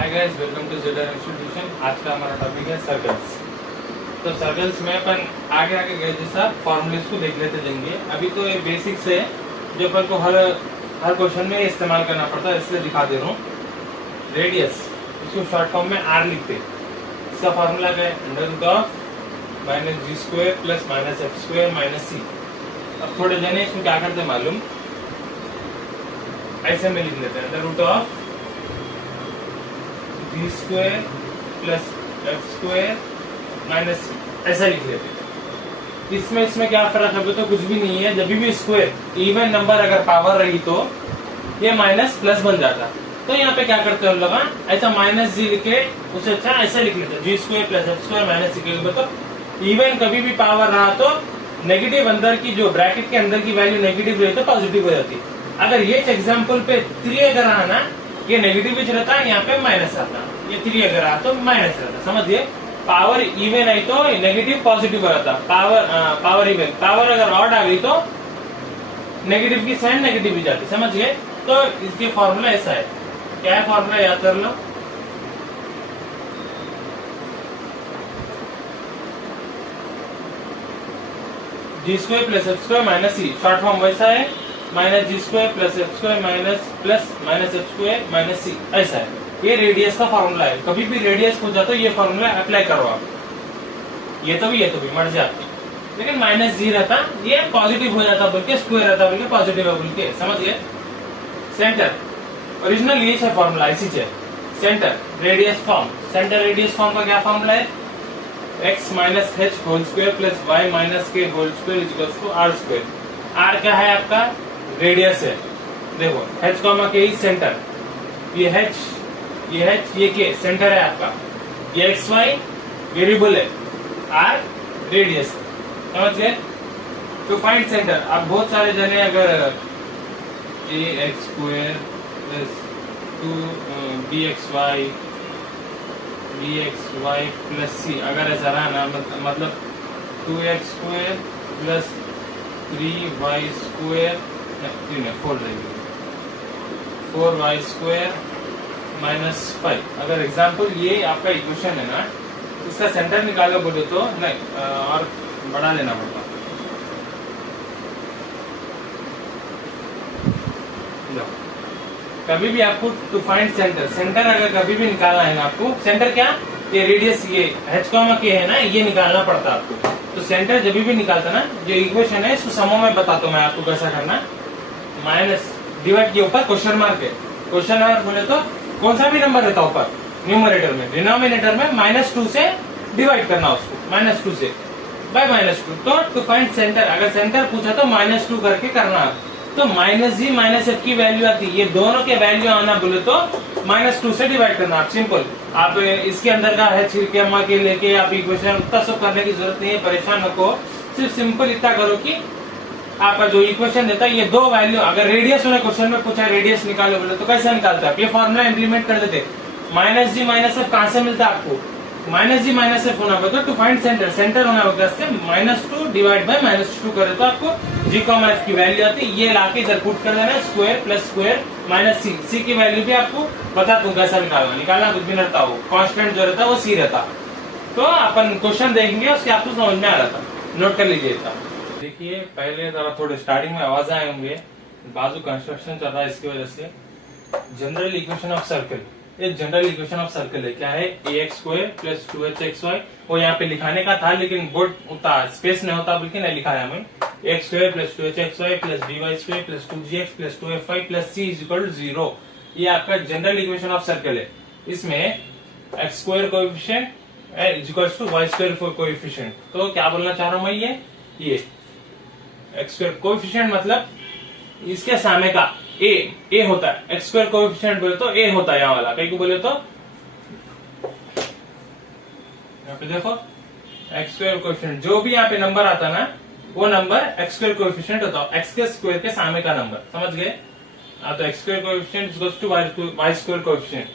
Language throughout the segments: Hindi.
हाय गाइस, वेलकम टू जेडर इंस्टीट्यूशन। आज का हमारा टॉपिक है सर्कल्स। तो सर्कल्स में अपन आगे आगे गए जैसा फॉर्मूलेस को देख लेते जाएंगे। अभी तो ये बेसिक्स है जो अपन को हर क्वेश्चन में इस्तेमाल करना पड़ता है, इसलिए दिखा दे रहा हूँ। रेडियस, इसको शॉर्ट फॉर्म में आर लिखते हैं। इसका फॉर्मूला क्या है? √ Minus g square plus minus f square minus c. अब थोड़े जने इसमें क्या करते हैं मालूम, ऐसे में लिख लेते हैं g square plus f square minus c, ऐसा लिख लेते हैं। इसमें क्या फर्क है? तो कुछ भी नहीं है। जब भी स्क्वायर इवन नंबर अगर पावर रही तो ये माइनस प्लस बन जाता। तो यहाँ पे क्या करते हैं लोग, ऐसा माइनस जी लिखे, उसे अच्छा ऐसा लिख लेते हैं g square plus f square minus c. तो इवन कभी भी पावर रहा तो नेगेटिव अंदर की जो ब्रैकेट के अंदर की वैल्यू नेगेटिव रही तो पॉजिटिव हो जाती है। अगर ये एग्जाम्पल पे 3 अगर रहा ना, ये नेगेटिव रहता है, यहाँ पे माइनस आता। ये 3 अगर रहा तो माइनस रहता। समझिए, पावर इवन आई तो नेगेटिव पॉजिटिव रहता। पावर इवन, पावर अगर ऑड आ गई तो नेगेटिव की साइन नेगेटिव ही जाती। समझिए, तो इसके फॉर्मूला ऐसा है। क्या है फॉर्मूला? याद कर लो। G square plus f square minus c, short form वैसा है, minus g square plus f square minus f square minus c, ऐसा है। ये रेडियस का फॉर्मूला है। कभी भी रेडियस पूछा तो ये फॉर्मूला अप्लाई करो आप। ये तो भी मर जाते, लेकिन माइनस जी रहता, ये पॉजिटिव हो जाता, बोल के स्क्वायर रहता, बोल के पॉजिटिव है, बोल के समझिए। सेंटर ओरिजिनल ये है फॉर्मूला, इसी से centre radius form. Centre radius form का क्या फॉर्मूला है? x minus h whole square plus y minus k whole square equals to r square. R क्या है? आपका रेडियस है। देखो h comma k is centre, ये h ये के सेंटर है आपका। ये एक्स वाई वेरिएबल है, आर रेडियस। समझ गए? टू फाइंड सेंटर, अब बहुत सारे जने अगर a x square plus 2bxy plus c अगर ऐसा रहा ना, मतलब 2x square plus 3y square 4y square minus 5। अगर एग्जाम्पल ये आपका इक्वेशन है ना, इसका सेंटर निकालो बोले तो नहीं, और बढ़ा देना पड़ता। कभी भी आपको टू फाइंड सेंटर अगर कभी भी निकालना है ना आपको, सेंटर क्या, ये रेडियस ये h कॉमा के है ना, ये निकालना पड़ता आपको। तो सेंटर जब भी निकालता ना, जो इक्वेशन है इसको समूह में बताता हूँ मैं आपको कैसा करना। माइनस डिवाइड के ऊपर क्वेश्चन मार्क है। क्वेश्चन मार्क बोले तो कौन सा भी नंबर रहता ऊपर न्यूमरेटर में, डिनोमिनेटर में -2 से डिवाइड करना उसको, -2 से बाय -2। तो टू फाइंड सेंटर, अगर सेंटर पूछा तो -2 करके करना। तो माइनस जी माइनस एफ की वैल्यू आती है, ये दोनों के वैल्यू आना बोले तो -2 से डिवाइड करना। आप सिंपल, आप इसके अंदर का है छिड़के के लेके आप इक्वेशन उतना सब करने की जरूरत नहीं है, परेशान नको। सिर्फ सिंपल इतना करो कि आपका जो इक्वेशन देता है ये दो वैल्यू, अगर रेडियस उन्हें क्वेश्चन में पूछा रेडियस निकालो बोले तो कैसे निकालते हैं आप? ये फॉर्मूला इम्प्लीमेंट कर देते। माइनस जी माइनस एफ कहाँ से मिलता है आपको? माइनस जी माइनस एफ होना पड़ता। टू फाइंड सेंटर, सेंटर होना होगा -2 डिवाइड बाय -2 करे तो आपको जी कॉमा एफ की वैल्यू आती है। ये लाके इधर पुट कर देना, स्क्वायर प्लस स्क्वायर माइनस सी। सी की वैल्यू भी आपको बता दूं कैसा निकालना कुछ भी नहीं रहता, वो कांस्टेंट जो रहता है वो सी रहता। तो अपन क्वेश्चन देखेंगे, उसके आपको समझ में आ रहा था, नोट कर लीजिए। देखिए, पहले जरा थोड़े स्टार्टिंग में आवाज आए होंगे, बाजू कंस्ट्रक्शन चल रहा है, इसकी वजह से। जनरल इक्वेशन ऑफ सर्कल, ये जनरल इक्वेशन ऑफ सर्कल है। क्या है? ax square plus 2hxy। वो यहाँ पे लिखाने का था, लेकिन बोर्ड उतना स्पेस नहीं होता, बल्कि नहीं लिखा है हमें। ax square plus 2hxy plus by square plus 2gx plus 2fy plus c is equal to 0। ये आपका जनरल इक्वेशन ऑफ सर्कल है। इसमें x square coefficient is equal to y square coefficient. तो क्या बोलना चाह रहा हूँ मैं, ये x स्क्वायर कोएफिशिएंट मतलब इसके सामने का ए होता है। एक्स स्क्वायर कोएफिशिएंट बोले तो ए होता है, यहाँ वाला कहीं को बोले तो यहाँ पे देखो एक्स स्क्वायर कोएफिशिएंट, जो भी यहाँ पे नंबर आता ना वो नंबर एक्स स्क्वायर कोएफिशिएंट होता है, एक्स के स्क्वायर के सामने का नंबर। समझ गए? तो x square coefficient equals to y square coefficient.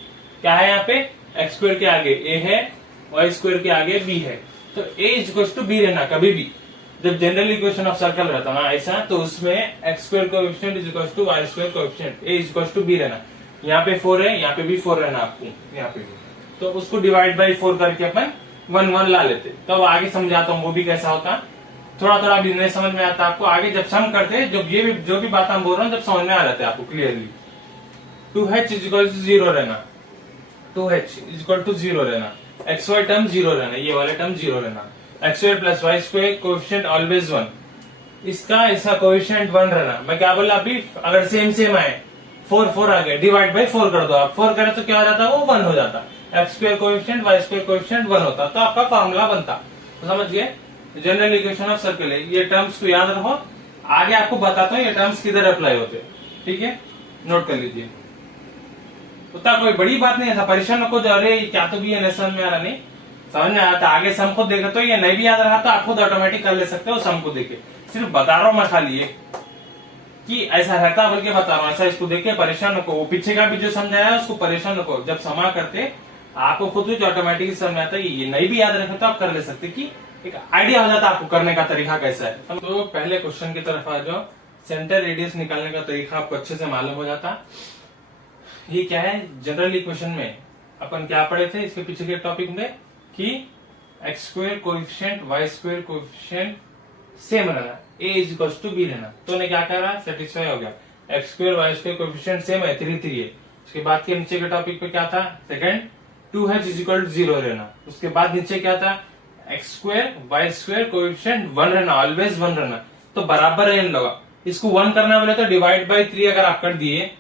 क्या है यहाँ पे? एक्स स्क्वायर के आगे ए है, वाई स्क्वायर के आगे बी है। तो ए इक्वल्स टू बी रहना कभी भी। जब जनरल इक्वेशन ऑफ सर्कल रहता ना ऐसा, तो उसमें x square coefficient is equal to y square coefficient, a is equal to b रहना। यहाँ पे 4 है, यहाँ पे भी 4 रहना आपको, यहाँ पे भी, तो उसको डिवाइड बाई 4 करके अपन 1 1 ला लेते। तो अब आगे समझाता हूँ वो भी कैसा होता, थोड़ा थोड़ा बिजनेस समझ में आता आपको। आगे जब सम करते जब ये भी जो भी बात हम बोल रहा हूँ जब समझ में आ जाते आपको clearly. 2h is equal to 0 रहना, 2h इज इक्वल टू 0 रहना, xy टर्म 0 रहना, ये वाला टर्म 0 रहना, x2 plus y square coefficient always 1, इसका कोएफिशिएंट 1 रहना। मैं क्या बोला अभी, अगर सेम सेम आए 4 4 आ गए, डिवाइड बाई 4 कर दो आप, 4 करे तो क्या हो जाता वो 1 हो जाता, x square coefficient y square coefficient 1 होता, तो आपका फॉर्मूला बनता। तो समझ गए, जनरल इक्वेशन ऑफ सर्कल है, ये टर्म्स को याद रखो। आगे आपको बताता हूँ ये टर्म्स किधर अप्लाई होते, ठीक है, नोट कर लीजिए। उतना कोई बड़ी बात नहीं है, परेशान नको जो अरे क्या तो भी ये समझ में आ रहा, नहीं समझ में आता। आगे सम को देखो तो ये नहीं भी याद रहा तो आप खुद ऑटोमेटिक कर ले सकते हो सम को देखे, सिर्फ बता रहा हूँ मैं खाली ये कि ऐसा रहता बोल के बता रहा हूँ, ऐसा इसको देख के परेशान नको। वो पीछे का भी जो समझाया है उसको परेशान नको, जब समा करते आपको खुद भी ऑटोमेटिक समझ आता है। ये नहीं भी याद रखे तो आप कर ले सकते, कि एक आइडिया हो जाता आपको करने का तरीका कैसा है। तो पहले क्वेश्चन की तरफ आ जाओ, सेंटर रेडियस निकालने का तरीका आपको अच्छे से मालूम हो जाता। ये क्या है, जनरल इक्वेशन में अपन क्या पढ़े थे इसके पीछे के टॉपिक में कि x square coefficient y square coefficient same रहना, a is equal to b रहना। तो ने क्या करा, सेटिस्फाई हो गया, x square y square coefficient same है, 3 3 है। उसके बाद के नीचे के टॉपिक पे क्या था, second 2h is equal to 0 रहना। उसके बाद नीचे क्या था, x square y square coefficient 1 रहना, ऑलवेज 1 रहना। तो बराबर है इन लोग, इसको 1 करना बोले तो डिवाइड बाई 3 अगर आप कर दिए,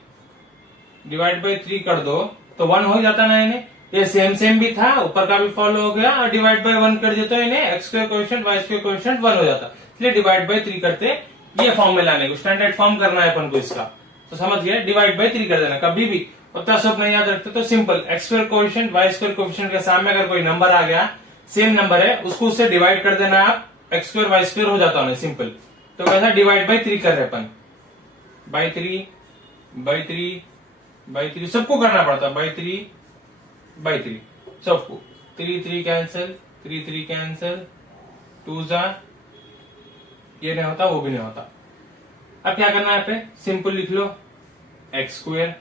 डिवाइड बाई 3 कर दो तो 1 हो जाता ना इन्हें, ये सेम सेम भी था, ऊपर का भी फॉलो हो गया, और डिवाइड बाई 1 कर दिए तो इन्हें x square coefficient y square coefficient 1 हो जाता। इसलिए डिवाइड बाई 3 करते, ये फॉर्म में लाने को, स्टैंडर्ड फॉर्म करना है अपन को इसका। तो समझ गए, डिवाइड बाई 3 कर देना। कभी भी उतना सब नहीं याद रखते तो simple, x square coefficient y square coefficient के सामने अगर कोई नंबर आ गया, सेम नंबर है, उसको उससे डिवाइड कर देना आप, एक्स स्क्वायर वाई स्क्वायर हो जाता है सिंपल। तो कैसा, डिवाइड बाई 3 कर रहे अपन, बाई 3 बाई 3 बाई 3 सबको करना पड़ता, बाई 3 बाई 3 सबको, 3 3 कैंसिल, 3 3 कैंसिल, 2 जा, ये नहीं होता वो भी नहीं होता। अब क्या करना है पे, सिंपल लिख लो, x square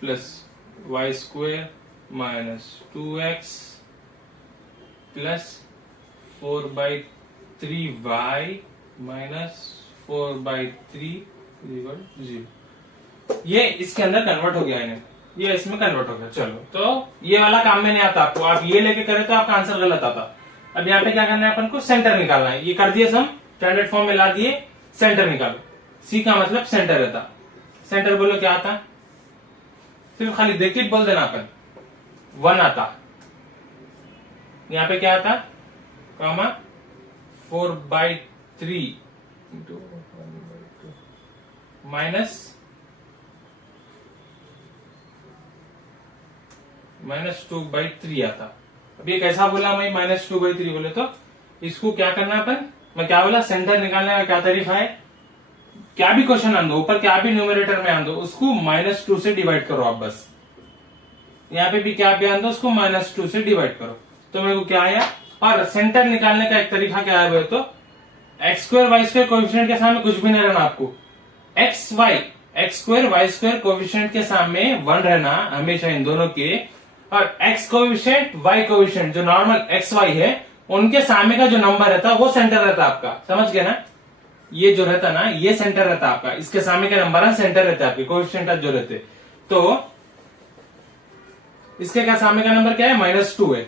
plus y square minus 2x plus 4/3y minus 4/3 0। ये इसके अंदर कन्वर्ट हो गया इन्हें, ये इसमें कन्वर्ट हो गया। चलो, तो ये वाला काम में नहीं आता आपको, आप ये लेके करे तो आपका आंसर गलत आता। अब यहाँ पे क्या करना है अपन को, सेंटर निकालना है। ये कर दिए सम, स्टैंडर्ड फॉर्म में ला दिए, सेंटर निकालो। सी का मतलब सेंटर रहता, सेंटर बोलो क्या आता, सिर्फ खाली देख के बोल देना अपन, 1 आता। यहाँ पे क्या आता, कामा 4/3 माइनस -2/3 आता। अब ये कैसा बोला मैं, -2/3 बोले तो इसको क्या करना अपन, मैं क्या बोला, सेंटर निकालने का क्या तरीका है, क्या भी क्वेश्चन आन दो, ऊपर क्या भी न्यूमरेटर में आन दो, उसको -2 से डिवाइड करो आप बस। यहाँ पे भी क्या भी आन दो, उसको -2 से डिवाइड करो। तो मेरे को क्या आया, और सेंटर निकालने का एक तरीका क्या है, तो x square y square coefficient के सामने कुछ भी नहीं रहना आपको, x square y square coefficient के सामने 1 रहना हमेशा इन दोनों के, और एक्स कोएफिशिएंट वाई कोएफिशिएंट जो नॉर्मल एक्स वाई है उनके सामने का जो नंबर रहता है वो सेंटर रहता है आपका। समझ गए ना, ये जो रहता ना ये सेंटर रहता है आपका, इसके सामने के नंबर सेंटर रहते हैं आपके कोएफिशिएंट जो रहते। तो इसके क्या सामने का नंबर क्या है, -2 है,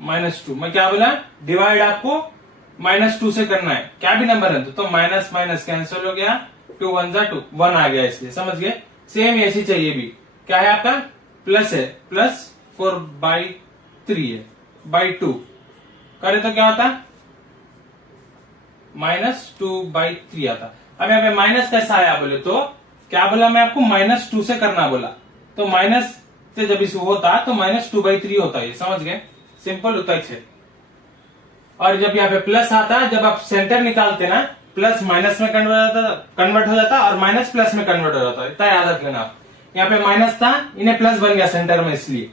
-2। मैं क्या बोला, डिवाइड आपको -2 से करना है, क्या भी नंबर है तो माइनस माइनस कैंसिल हो गया, 2 1 जा 2, 1 आ गया, इसलिए समझ गए। सेम ऐसी चाहिए भी, क्या है आपका, प्लस है, प्लस 4/3 है, /2 करे तो क्या होता, -2/3 आता। अब यहाँ पे माइनस कैसा आया बोले तो क्या बोला मैं आपको, -2 से करना बोला, तो माइनस से जब इसको होता तो -2/3 होता है, समझ गए, सिंपल होता है। और जब यहाँ पे प्लस आता, जब आप सेंटर निकालते ना, प्लस माइनस में कन्वर्ट हो जाता और माइनस प्लस में कन्वर्ट हो जाता है, इतना याद रख लेना आप। यहाँ पे माइनस था, इन्हें प्लस बन गया सेंटर में, इसलिए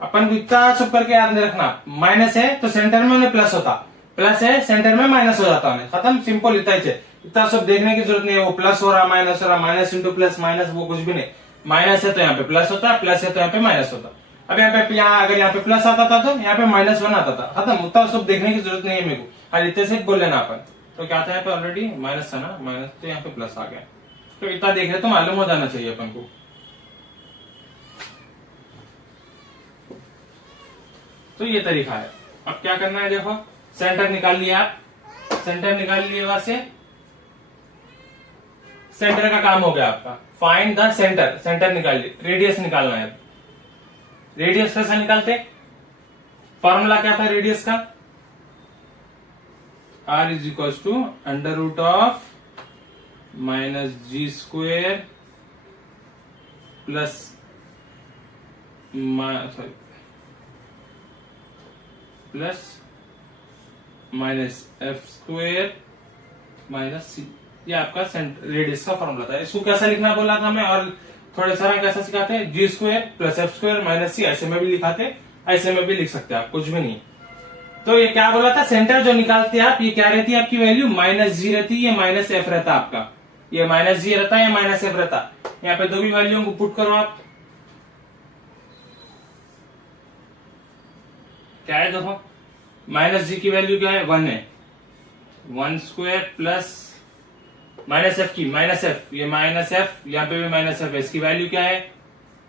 अपन को इतना सब करके याद नहीं रखना, माइनस है तो सेंटर में उन्हें प्लस होता, प्लस है सेंटर में माइनस हो जाता है, खत्म, सिंपल इतना ही है। इतना सब देखने की जरूरत नहीं है, वो प्लस हो रहा माइनस हो रहा, माइनस इंटू प्लस माइनस, वो कुछ भी नहीं, माइनस है तो यहाँ पे प्लस होता, प्लस है तो यहाँ पे माइनस होता। अब यहाँ पे अगर यहाँ पे प्लस आता था तो यहाँ पे -1 आता था, खत्म। उतना सब देखने की जरूरत नहीं है मेरे को, खाली इतने से बोल लेना अपन। तो क्या था यहाँ पे ऑलरेडी माइनस था ना, माइनस, तो यहाँ पे प्लस आ गया। तो इतना देख रहे तो मालूम हो जाना चाहिए अपन को। तो ये तरीका है। अब क्या करना है, देखो सेंटर निकाल लिया आप, सेंटर निकाल लिए, वहां से सेंटर का काम हो गया आपका। फाइंड द सेंटर, सेंटर निकाल लिए। रेडियस निकालना है। रेडियस कैसे निकालते, फॉर्मूला क्या था रेडियस का, r is equal to under root of -g square plus plus -f square -c। ये आपका रेडियस का फॉर्मूला था। इसको कैसा लिखना बोला था मैं, और थोड़े सारा कैसा सिखाते हैं, g square plus f square -c, ऐसे में भी लिखाते, ऐसे में भी लिख सकते हैं आप, कुछ भी नहीं। तो ये क्या बोला था, सेंटर जो निकालते हैं आप, ये क्या रहती है आपकी वैल्यू, -g रहती है, ये -f रहता आपका, ये -g रहता है, ये -f रहता। यहाँ पे दो भी वैल्यू को पुट करो आप, क्या है देखो, -g की वैल्यू क्या है, 1 है, 1 स्क्वेयर प्लस -f की, -f, ये -f, यहाँ पे भी -f है, इसकी वैल्यू क्या है,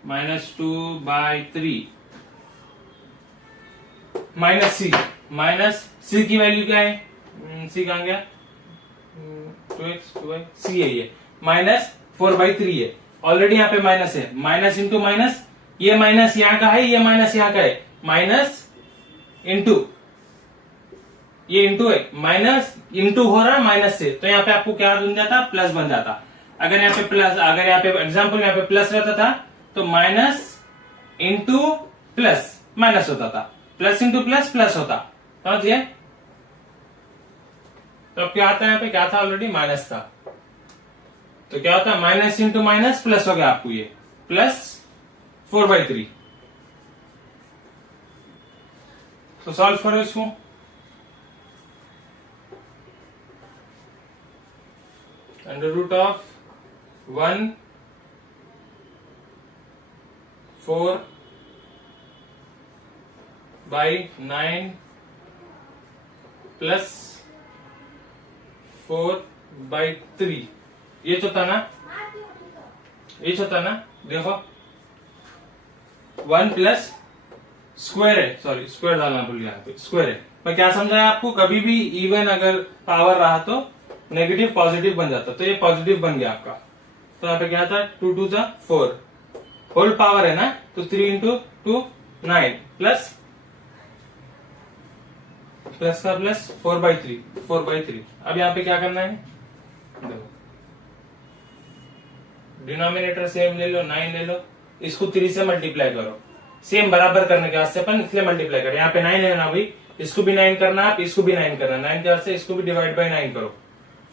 -2/3 -c की वैल्यू क्या है, c कहां गया, 2x 2y, c है ये, -4/3 है। ऑलरेडी यहाँ पे माइनस है, माइनस इंटू माइनस, ये माइनस यहाँ का है, ये माइनस यहाँ का है, माइनस इंटू, ये इंटू है, माइनस इंटू हो रहा है माइनस से, तो यहाँ पे आपको क्या बन जाता, प्लस बन जाता। अगर यहाँ पे प्लस, अगर यहाँ पे एग्जाम्पल यहाँ पे प्लस रहता था तो माइनस इंटू प्लस माइनस होता था, प्लस इंटू प्लस प्लस होता, समझिए। तो अब क्या आता है, यहाँ पे क्या था, ऑलरेडी माइनस था, तो क्या होता है, माइनस इंटू माइनस प्लस हो गया आपको, ये प्लस 4/3। तो सॉल्व करो इसको, अंडर रूट ऑफ 1 4/9 प्लस 4/3, ये तो था ना, ये तो था ना, देखो 1 प्लस स्क्वायर है, सॉरी स्क्वायर डालना भूल गया, यहाँ पे स्क्वायर है। मैं क्या समझाया आपको, कभी भी इवन अगर पावर रहा तो नेगेटिव पॉजिटिव बन जाता, तो ये पॉजिटिव बन गया आपका। तो यहाँ पे क्या था, 2 2 4, होल पावर है ना, तो 3 इंटू 2 9 प्लस प्लस का प्लस 4/3। अब यहाँ पे क्या करना है, देखो डिनोमिनेटर सेम ले लो, 9 ले लो, इसको 3 से मल्टीप्लाई करो, सेम बराबर करने के वास्ते अपन इसलिए मल्टीप्लाई करें। यहाँ पे 9 है ना भाई, इसको भी 9 करना, आप इसको भी 9 करना, 9 के वास्ते इसको भी डिवाइड बाय 9 करो,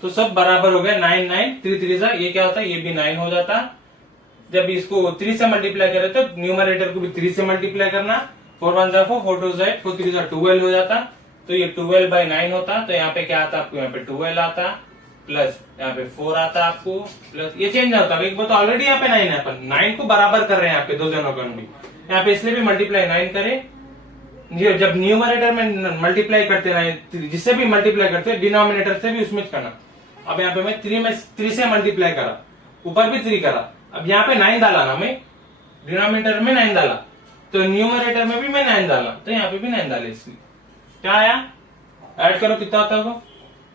तो सब बराबर हो गया, 9 9 3 3 ये क्या होता है, ये भी 9 हो जाता। जब इसको 3 से मल्टीप्लाई करें तो न्यूमरेटर को भी 3 से मल्टीप्लाई करना, 4 1 4 4 2 8 4 3 12 हो जाता, तो ये 12/9 होता। तो यहाँ पे क्या आता आपको, यहाँ पे 12 आता, प्लस यहाँ पे 4 आता आपको, प्लस ये चेंज होता है, एक बार तो ऑलरेडी यहाँ पे 9 है, अपन 9 को बराबर कर रहे हैं यहाँ पे दो जनों का भी, यहाँ पे इसलिए भी मल्टीप्लाई 9 करें। जब न्यूमरेटर में मल्टीप्लाई करते हैं, जिससे भी मल्टीप्लाई करते हैं, डिनोमिनेटर से भी उसमें करना। अब यहाँ पे मैं 3 से मल्टीप्लाई करा, ऊपर भी 3 करा, अब यहाँ पे 9 डाला ना, मैं डिनोमिनेटर में 9 डाला, तो न्यूमरेटर में भी मैं 9 डाला, तो यहाँ पे भी 9 डाले, इसलिए क्या आया, ऐड करो कितना आता होगा,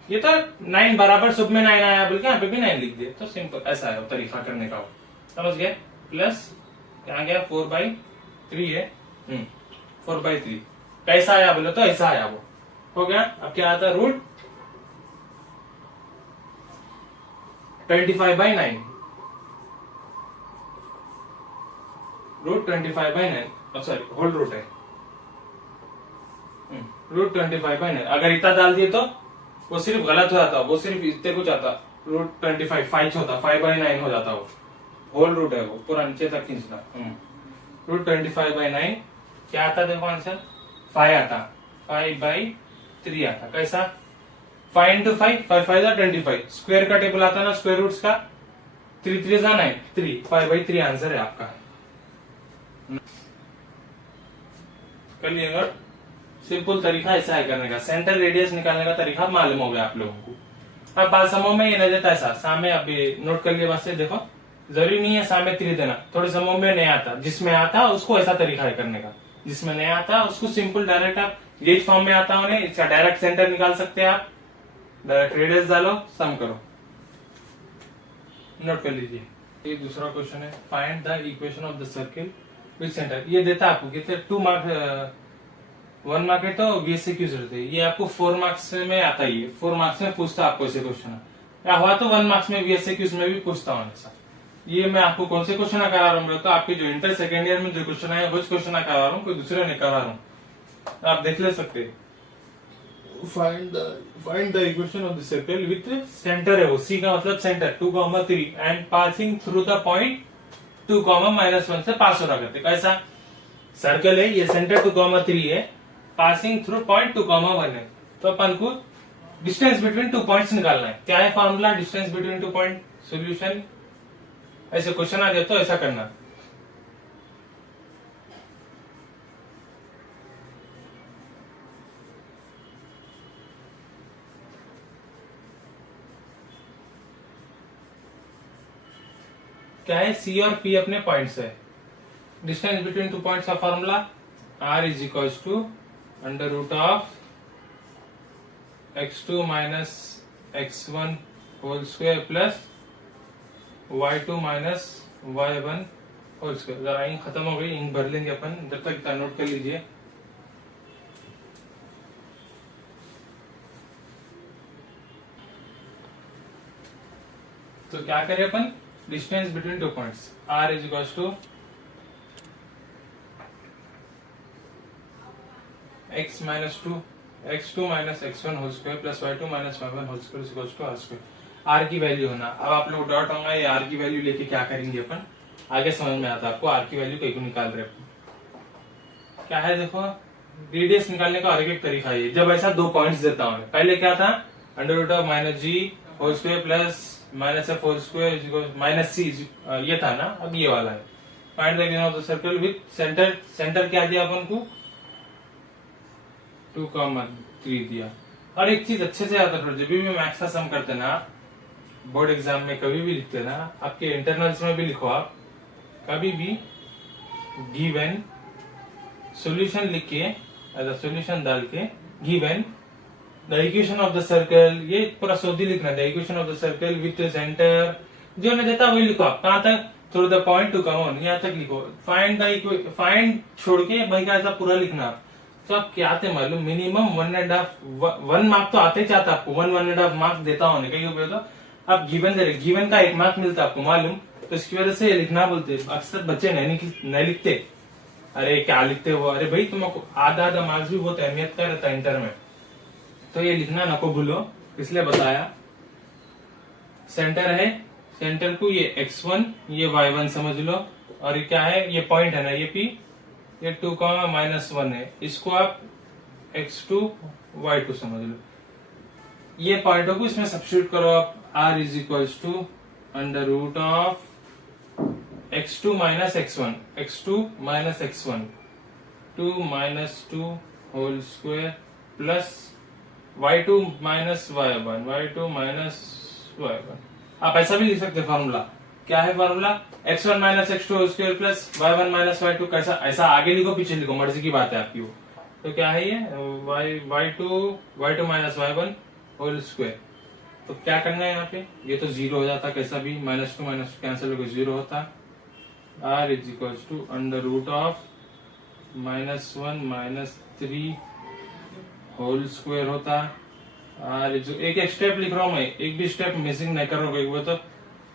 ये तो 9 बराबर सब में 9 आया, बल्कि यहाँ पे भी 9 लिख दिए, तो सिंपल ऐसा है तरीका करने का, समझ गए। प्लस क्या गया, 4/3 है, 4/3 कैसा आया बोले तो ऐसा आया, वो हो गया। अब क्या आता है, root 25/9, root 25/9, sorry whole root है, रूट 25/9। अगर इतना डाल दिए तो वो सिर्फ गलत हो जाता, वो सिर्फ इतने कुछ आता, रूट 25 5 होता, 5/9 हो जाता, वो होल रूट है, वो पूरा नीचे तक खींचना। रूट 25/9 क्या आता, देखो आंसर 5 आता, 5/3 आता। कैसा, 5 इंटू 5 5 5 25, स्क्वायर का टेबल आता ना स्क्वायर रूट्स का, 3 3 9 3 5/3 आंसर है आपका। कर लिए नोट। सिंपल तरीका ऐसा है करने का, सेंटर रेडियस निकालने का तरीका मालूम हो गया आप लोगों को। अब बात समूह में ये नहीं देता ऐसा, सामने आप नोट कर लिए बस से देखो, जरूरी नहीं है सामने 3 देना, थोड़े समूह में नहीं आता, जिसमें आता उसको ऐसा तरीका है करने का, जिसमें नहीं आता उसको सिंपल डायरेक्ट आप गेज फॉर्म में आता उन्हें, इसका डायरेक्ट सेंटर निकाल सकते हैं आप, डायरेक्ट रेडियस डालो, सम करो। नोट कर लीजिए। ये दूसरा क्वेश्चन है, find the equation of the circle with centre. ये देता आपको कितने 2 मार्क 1 मार्क है तो VSQ रहते हैं, ये आपको 4 मार्क्स में आता ही है, 4 मार्क्स में पूछता आपको ऐसे क्वेश्चन, या हुआ तो 1 मार्क्स में VSQ में भी पूछता हूँ ऐसा। ये मैं आपको कौन से क्वेश्चन करा रहा हूँ, तो आपके जो इंटर सेकेंड ईयर में जो क्वेश्चन आए वो क्वेश्चन करा रहा हूँ, कोई दूसरे नहीं करा रहा हूँ, आप देख ले सकते। Find the equation of the circle with centre है वो, सी का मतलब centre 2, 3 and passing through the point 2, -1 से पास हो रहा करते। कैसा सर्कल है ये, सेंटर 2, 3 है, पासिंग थ्रू पॉइंट 2, 1 है, तो अपन को डिस्टेंस बिटवीन 2 पॉइंट्स निकालना है। क्या है formula distance between 2 point? Solution ऐसे क्वेश्चन आ जाए तो ऐसा करना। क्या है, सी और पी अपने पॉइंट्स है, डिस्टेंस बिटवीन 2 पॉइंट्स का formula r is equals to under root of x2 minus x1 whole square plus y2 minus y1 whole square. जरा इंक खत्म हो गई, इंक भर लेंगे अपन, जब तक इतना नोट कर लीजिए। तो क्या करें अपन, distance between 2 points r is equals to x minus 2 x2 minus x1 whole square plus y2 minus y1 whole square equals to r square. r की वैल्यू होना, अब आप लोग डॉट होंगे, ये r की वैल्यू लेके क्या करेंगे अपन, आगे समझ में आता है आपको। r की वैल्यू कहीं को निकाल रहे अपन, क्या है देखो, रेडियस निकालने का और एक तरीका है। जब ऐसा 2 पॉइंट्स देता हूं, पहले क्या था, under root of minus g whole square plus minus f whole square minus c, ये था ना, अब ये वाला है। Find the region of the circle with centre, centre क्या दिया अपन को 2, 3 दिया। और एक चीज अच्छे से याद रखो, जब भी मैथ्स का सम करते ना बोर्ड एग्जाम में, कभी भी लिखते ना, आपके इंटरनल्स में भी लिखो आप, कभी भी गिवन सॉल्यूशन लिख के, सॉल्यूशन डाल के, given the equation of the circle, ये पूरा सोधी लिखना, the equation of the circle with centre, जो नहीं देता वही लिखो आप। कहां तक, थ्रू द पॉइंट 2, 1 यहाँ तक लिखो। फाइंड छोड़ के भाई का ऐसा पूरा लिखना आप। तो आप क्या आते मालूम, मिनिमम 1 मार्क तो आते चाहता आपको, 1.5 मार्क्स देता होने कहीं तो आप गिवन दे रहे, गिवन का 1 मार्क मिलता आपको मालूम, तो इसकी वजह से लिखना बोलते। अक्सर बच्चे नहीं लिखते, अरे क्या लिखते हो, अरे भाई तुमको आधा मार्क्स भी बहुत अहमियत का रहता है इंटर में, तो ये लिखना नको भूलो, इसलिए बताया। सेंटर है, सेंटर को ये x1 ये y1 समझ लो, और ये क्या है, ये पॉइंट है ना, ये p, ये 2, -1 है, इसको आप x2 y2 समझ लो। ये पॉइंटों को इसमें सब्स्टिट्यूट करो आप, r is equals to under root of x2 minus x1, x2 minus x1, 2 minus 2 whole square plus y2 minus y1, y2 minus y1। आप ऐसा भी लिख सकते हैं फॉर्मूला, क्या है formula, x1 minus x2 whole square plus y1 minus y2। कैसा, ऐसा आगे लिखो पीछे लिखो, मर्जी की बात है आपकी वो। तो क्या है ये y2 minus y1 whole square. तो क्या करना है यहाँ पे, ये तो 0 हो जाता, कैसा भी -2 कैंसिल होकर 0 होता। r is equals to under root of -1 -3 whole square होता। एक स्टेप लिख रहा हूं मैं, एक भी स्टेप मिसिंग नहीं कर रहा हूँ, वो तो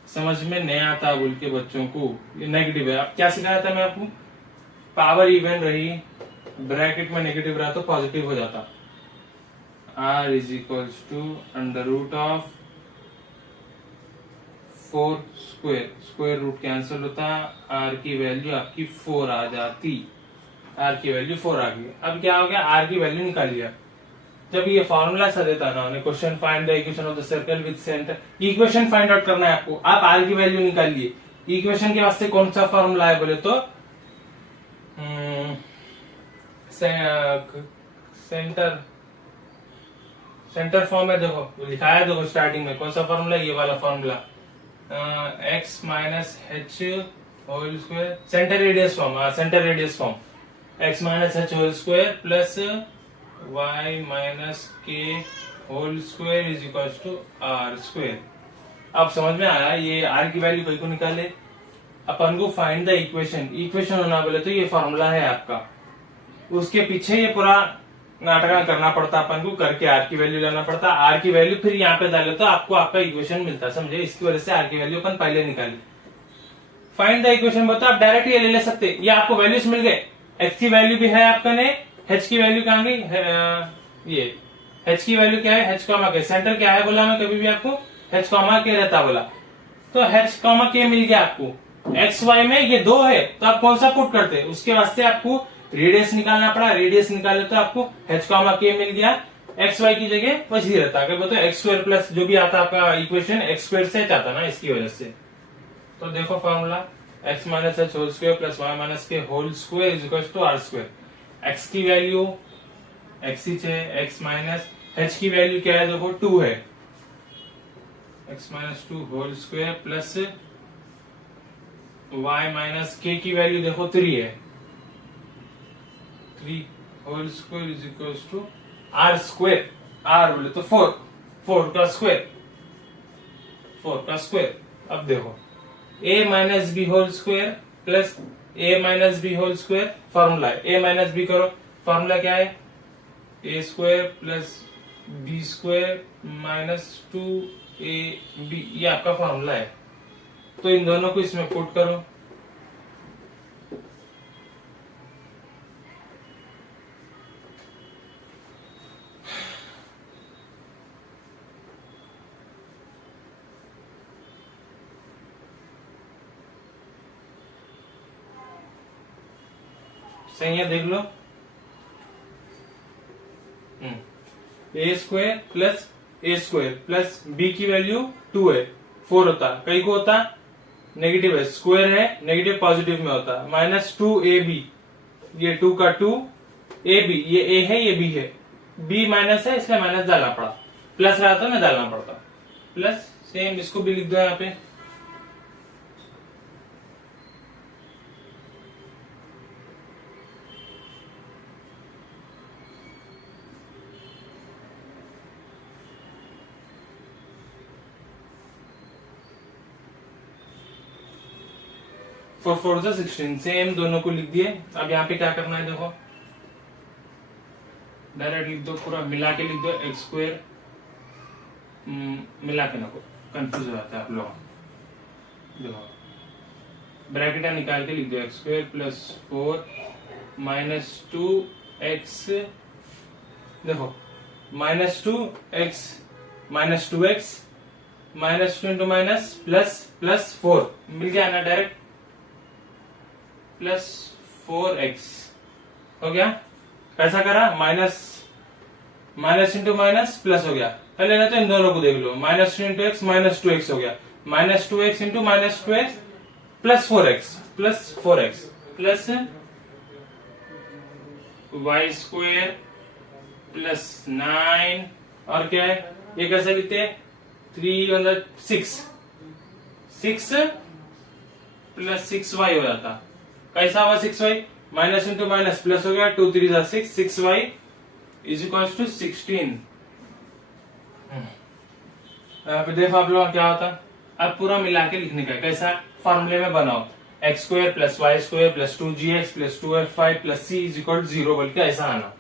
समझ में नहीं आता बोल के बच्चों को, ये नेगेटिव है। अब क्या सिखाया था मैं आपको, पावर इवन रही, ब्रैकेट में नेगेटिव रहा तो पॉजिटिव हो जाता। r is equals to under root of 4 square, square root cancel होता, r की वैल्यू आपकी 4 आ जाती, r की वैल्यू 4 आ गई। अब क्या हो गया, r की वैल्यू निकाल लिया, जब ये फॉर्मूला सा देता ना उन्हें, question find the equation of the circle with centre, equation find out करना है आपको। आप आर की वैल्यू निकालिए। इक्वेशन के वास्ते कौन सा फॉर्मूला है बोले तो सेंटर फॉर्म है, देखो लिखा है, देखो स्टार्टिंग में कौन सा फॉर्मूला, ये वाला formula, x minus h whole square, centre radius form, centre radius form, x minus h whole square plus y minus k whole square is equal to r square. अब समझ में आया, ये आर की वैल्यू कहीं को निकाले, अपन को फाइंड द इक्वेशन, इक्वेशन होना बोले तो ये फॉर्मूला है आपका, उसके पीछे ये पूरा नाटक करना पड़ता अपन को, करके आर की वैल्यू लेना पड़ता, आर की वैल्यू फिर यहाँ पे डाले तो आपको आपका इक्वेशन मिलता, समझे। इसकी वजह से आर की वैल्यू अपन पहले निकाली। फाइंड द इक्वेशन बताओ, आप डायरेक्ट ये ले सकते, ये आपको वैल्यूज मिल गए, एक्स की वैल्यू भी है आपका ने, एच की वैल्यू कहाँ गई, ये एच की वैल्यू क्या है, एच कॉमा के, सेंटर क्या है बोला मैं कभी भी आपको, एच कॉमा के रहता बोला, तो एच कॉमा के मिल गया आपको। एक्स वाई में ये 2 है तो आप कौन सा पुट करते, उसके वास्ते आपको रेडियस निकालना पड़ा, रेडियस निकाले तो आपको एच कॉमा के मिल गया, एक्स वाई की जगह वही रहता, अगर बोलते एक्स स्क्वायर प्लस जो भी आता आपका इक्वेशन एक्स स्क्वायर से आता ना, इसकी वजह से। तो देखो formula, x minus h whole square plus y minus k whole square is equal to r square. X की वैल्यू एक्स ही है, एक्स माइनस एच की वैल्यू क्या है, देखो 2 है, x minus 2 whole square plus y minus k की वैल्यू देखो 3 है, 3 whole square is equal to r square, r बोले तो 4, 4 का स्क्वायर, 4 का स्क्वायर। अब देखो a minus b whole square plus a minus b whole square, formula है, a माइनस बी करो, फॉर्मूला क्या है, a square plus b square minus 2ab, ये आपका फॉर्मूला है। तो इन दोनों को इसमें पुट करो, सही है, देख लो, ए स्क्वायर प्लस बी की वैल्यू 2 है, 4 होता, कई को होता नेगेटिव है, स्क्वायर है, नेगेटिव पॉजिटिव में होता, माइनस 2ab, ये 2 का 2, ab ये a है ये b है, b माइनस है इसलिए माइनस डालना पड़ा, प्लस रहा था मैं डालना पड़ता, प्लस सेम इसको भी लिख दो यहाँ पे, फोर 4 से 16, सेम दोनों को लिख दिए। अब यहाँ पे क्या करना है, देखो डायरेक्ट लिख दो, पूरा मिला के लिख दो, एक्स स्क्वायर, मिला के ना को कंफ्यूज हो जाता है आप लोग, देखो ब्रैकेट निकाल के लिख दो, x square plus 4 minus 2x, देखो minus 2x minus 2x minus 2 into minus plus 4 मिल गया ना, डायरेक्ट प्लस 4x हो गया। कैसा करा, माइनस इंटू माइनस प्लस हो गया, पहले ना तो इन दोनों को देख लो, minus 2 into x minus 2x हो गया, minus 2x into minus 2x plus 4x plus y square plus 9, और क्या है ये कैसे लिखते हैं, 3 6 प्लस 6y हो जाता, कैसा हुआ 6y, minus into minus plus हो गया, 2 3 6, 6y इज इक्वल टू 16। यहाँ पे देखो आप लोग क्या होता, अब पूरा मिला के लिखने का, कैसा फॉर्मूले में बनाओ, x square plus y square plus 2gx plus 2f5 plus c is equal to 0 बोल के ऐसा आना।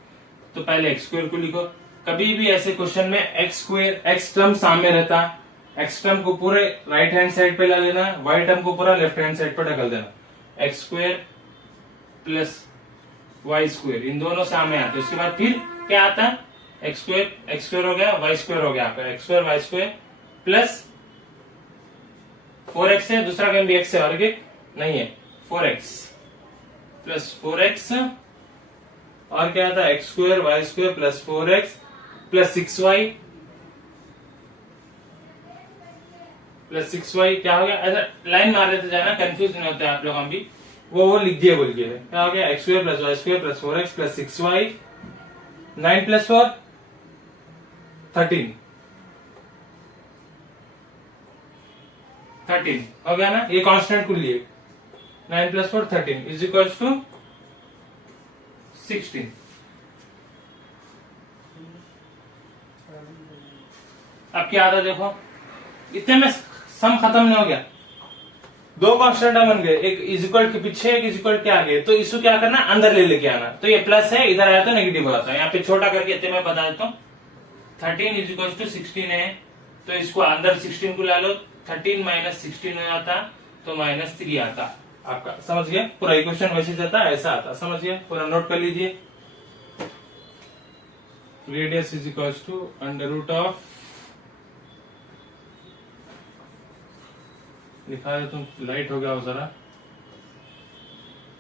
तो पहले एक्स स्क्वायर को लिखो, कभी भी ऐसे क्वेश्चन में एक्स स्क्वायर, एक्स टर्म सामने रहता, एक्स टर्म को पूरे राइट हैंड साइड पे ला लेना, वाई टर्म को पूरा लेफ्ट हैंड साइड पर ढकल देना, x square plus y square, इन दोनों सामने आते, उसके बाद फिर क्या आता है, एक्स स्क्वायर हो गया, वाई स्क्वायर हो गया आपका, x square y square plus 4x है, दूसरा कहीं भी x है और एक नहीं है, 4x प्लस 4x, और क्या आता है x square y square plus 4x plus 6y क्या हो गया, ऐसा लाइन मार देते जाना, कंफ्यूज नहीं होते आप लोग। हम भी वो लिख दिए बोल के, क्या हो गया, x² + y² + 4x + 6y, 9 + 4 13 हो गया ना, ये कांस्टेंट को लिए 9 + 4 13 = 16। अब क्या आता देखो, इतने में सम खत्म नहीं हो गया, दो कांस्टेंट बन गए, एक इक्वल के पीछे एक इक्वल के आगे, तो इसको क्या करना, अंदर ले लेके आना। तो ये प्लस है, इधर आया तो नेगेटिव हो जाता है। यहाँ पे छोटा करके इतने में बता देता हूँ, 13 = 16 है, तो इसको अंदर 16 को ला लो, 13 - 16 हो जाता, तो -3 आता आपका। समझ गए, पूरा इक्वेशन वैसे जाता है, ऐसा आता, समझ गए, पूरा नोट कर लीजिए। रेडियस = √, लिखा है तो लाइट हो गया वो जरा,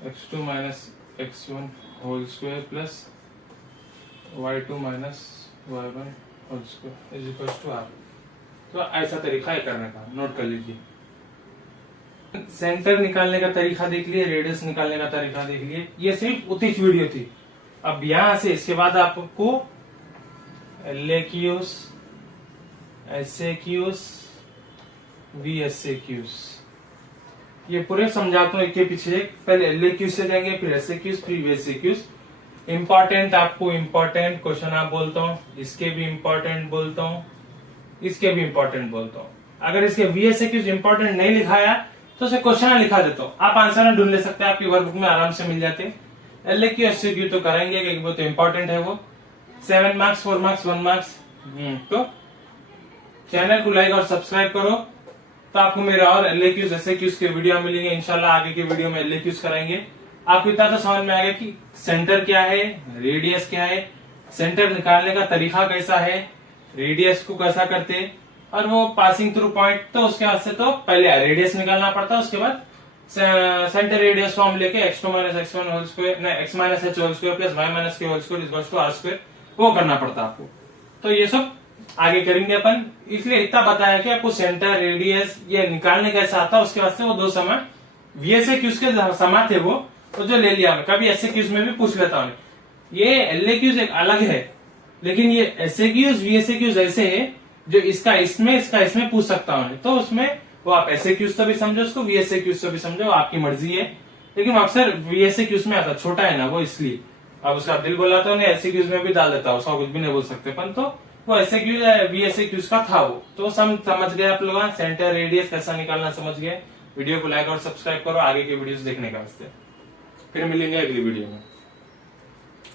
x2 - x1 whole square plus y2 - y1 whole square = r। तो ऐसा तरीका है करने का, नोट कर लीजिए। सेंटर निकालने का तरीका देख लिए, रेडियस निकालने का तरीका देख लिए, ये सिर्फ उतिच वीडियो थी। अब यहां से इसके बाद आपको LAQs, SAQs, VSAQs ये पूरे समझाता हूँ एक के पीछे एक। पहले LAQs से जाएंगे, फिर SAQs, फिर VSAQs। इम्पोर्टेंट आपको इम्पोर्टेंट क्वेश्चन आप बोलता हूँ, इसके भी इम्पोर्टेंट बोलता हूँ, इसके भी इम्पोर्टेंट बोलता हूँ। अगर इसके VSAQs इम्पोर्टेंट नहीं लिखाया तो उसे क्वेश्चन लिखा देता हूँ, आप आंसर ढूंढ ले सकते हैं, आपकी वर्कबुक में आराम से मिल जाते हैं। LAQ SAQ तो कराएंगे क्योंकि वो तो इम्पोर्टेंट है, वो 7 मार्क्स 4 मार्क्स 1 मार्क्स। तो चैनल को लाइक और सब्सक्राइब करो, तो आपको मेरे और LAQs SAQs के वीडियो मिलेंगे। इंशाल्लाह आगे के वीडियो में LAQs कराएंगे। आपको इतना तो समझ में आएगा कि सेंटर क्या है, रेडियस क्या है, सेंटर निकालने का तरीका कैसा है, रेडियस को कैसा करते, और वो पासिंग थ्रू पॉइंट। तो उसके बाद से तो पहले रेडियस निकालना पड़ता है, उसके बाद सेंटर रेडियस फॉर्म लेके x2 - x1 whole square, x - h whole square plus y - k whole square = r², वो करना पड़ता है आपको। तो ये सब आगे करेंगे अपन, इसलिए इतना बताया कि आपको सेंटर रेडियस ये निकालने कैसा आता है। उसके वास्ते वो दो समान VSAQs के समान थे, वो तो जो ले लिया मैं, कभी SAQs में भी पूछ लेता हूँ। ये LAQs एक अलग है, लेकिन ये SAQs VSAQs ऐसे है जो इसका इसमें पूछ सकता हूँ। तो उसमें वो आप SAQs तो भी समझो, उसको VSAQs तो भी समझो, आपकी मर्जी है। लेकिन अक्सर VSAQs में आता, छोटा है ना वो, इसलिए अब उसका दिल बोला तो नहीं, SAQs में भी डाल देता हूँ, उसका कुछ भी नहीं बोल सकते अपन। तो वो VSAQs का था वो, तो समझ गए आप लोग, सेंटर रेडियस कैसा निकालना समझ गए। वीडियो को लाइक और सब्सक्राइब करो आगे के वीडियोस देखने का वास्ते। फिर मिलेंगे अगली वीडियो में।